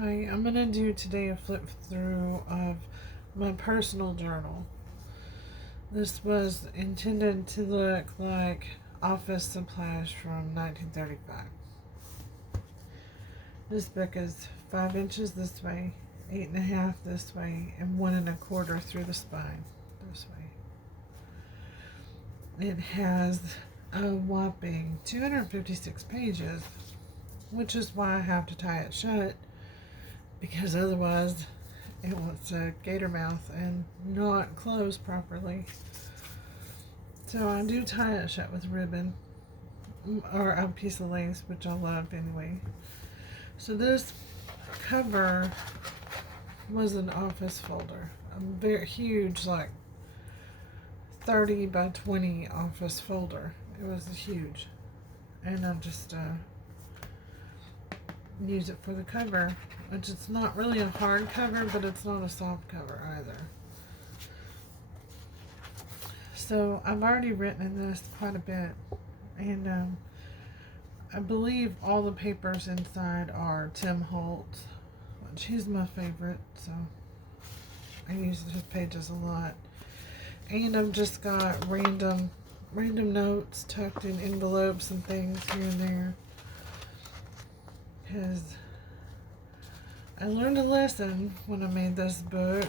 Hi, I'm going to do today a flip through of my personal journal. This was intended to look like office supplies from 1935. This book is 5 inches this way, 8.5 this way, and 1.25 through the spine this way. It has a whopping 256 pages, which is why I have to tie it shut, because otherwise it wants a gator mouth and not close properly. So I do tie it shut with ribbon or a piece of lace, which I love anyway. So this cover was an office folder, a very huge, like 30 by 20 office folder. It was huge, and I just use it for the cover, which it's not really a hard cover, but it's not a soft cover either. So I've already written in this quite a bit, and I believe all the papers inside are Tim Holtz, which he's my favorite, so I use his pages a lot. And I've just got random notes tucked in envelopes and things here and there, because I learned a lesson when I made this book.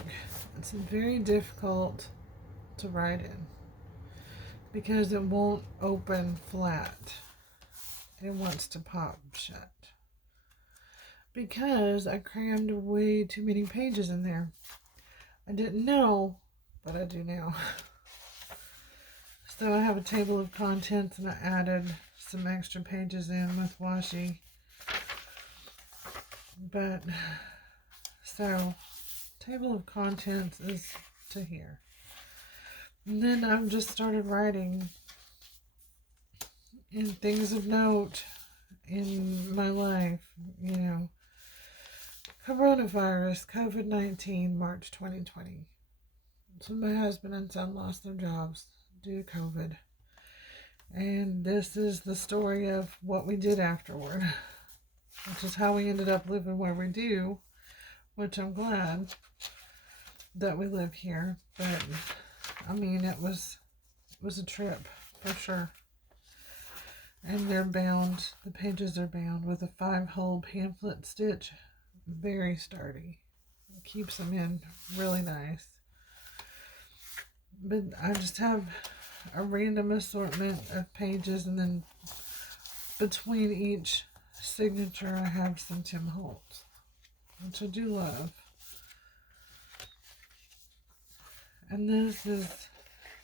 It's very difficult to write in because it won't open flat. It wants to pop shut because I crammed way too many pages in there. I didn't know, but I do now. So I have a table of contents, and I added some extra pages in with washi. But so table of contents is to here. And then I've just started writing in things of note in my life, Coronavirus, COVID-19, March 2020. So my husband and son lost their jobs due to COVID. And this is the story of what we did afterward, which is how we ended up living where we do, which I'm glad that we live here. But I mean, it was a trip for sure. And they're bound, the pages are bound with a 5-hole pamphlet stitch. Very sturdy. It keeps them in really nice. But I just have a random assortment of pages, and then between each signature I have some Tim Holtz, which I do love. And this is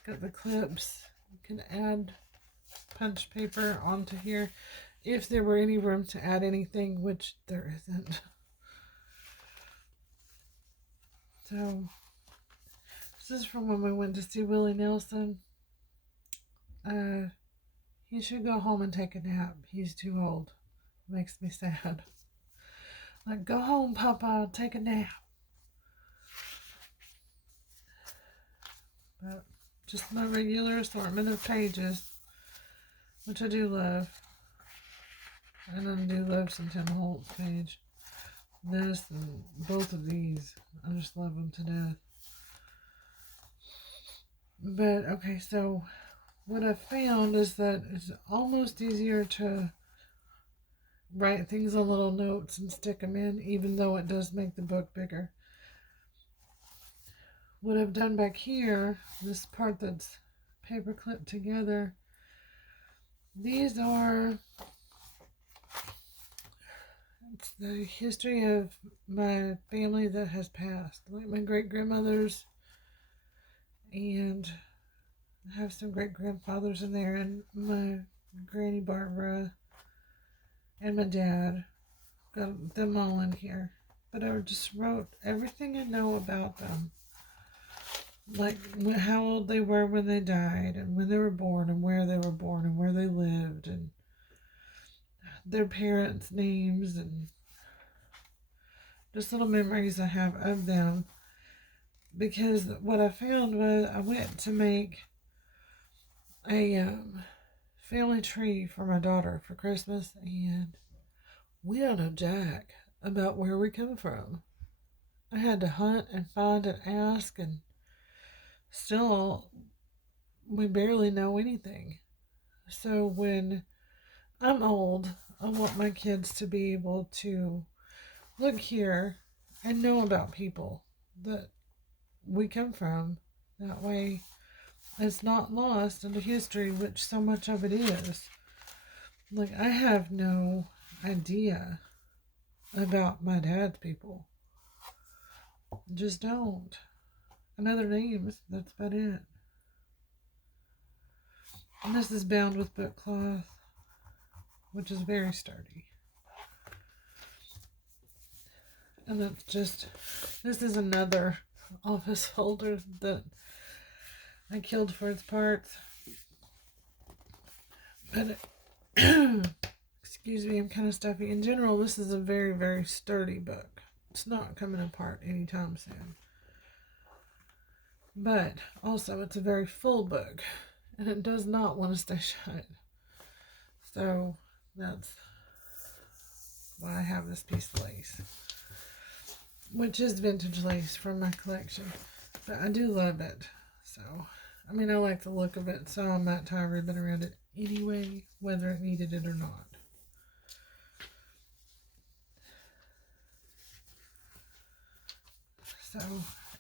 got the clips. You can add punch paper onto here if there were any room to add anything, which there isn't. So this is from when we went to see Willie Nelson. He should go home and take a nap. He's too old. Makes me sad. Like, go home, Papa, take a nap. But just my regular assortment of pages, which I do love. And I do love some Tim Holtz page. This and both of these. I just love them to death. But, okay, so what I found is that it's almost easier to write things on little notes and stick them in, even though it does make the book bigger. What I've done back here, this part that's paper clipped together, these are, it's the history of my family that has passed, like my great-grandmothers, and I have some great-grandfathers in there, and my Granny Barbara, and my dad. Got them all in here. But I just wrote everything I know about them. Like how old they were when they died, and when they were born, and where they were born, and where they lived, and their parents' names, and just little memories I have of them. Because what I found was I went to make a family tree for my daughter for Christmas, and we don't know jack about where we come from. I had to hunt and find and ask, and still, we barely know anything. So when I'm old, I want my kids to be able to look here and know about people that we come from. That way, it's not lost into history, which so much of it is. Like, I have no idea about my dad's people. Just don't. And other names, that's about it. And this is bound with book cloth, which is very sturdy. And that's just, this is another office folder that I killed for its parts. But, excuse me, I'm kind of stuffy. In general, this is a very, very sturdy book. It's not coming apart anytime soon. But also, it's a very full book, and it does not want to stay shut. So that's why I have this piece of lace, which is vintage lace from my collection. But I do love it. So, I mean, I like the look of it, so I might tie a ribbon around it anyway, whether it needed it or not. So,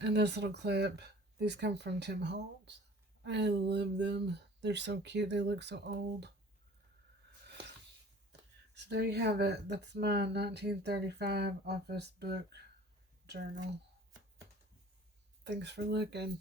and this little clip, these come from Tim Holtz. I love them. They're so cute. They look so old. So there you have it. That's my 1935 office book journal. Thanks for looking.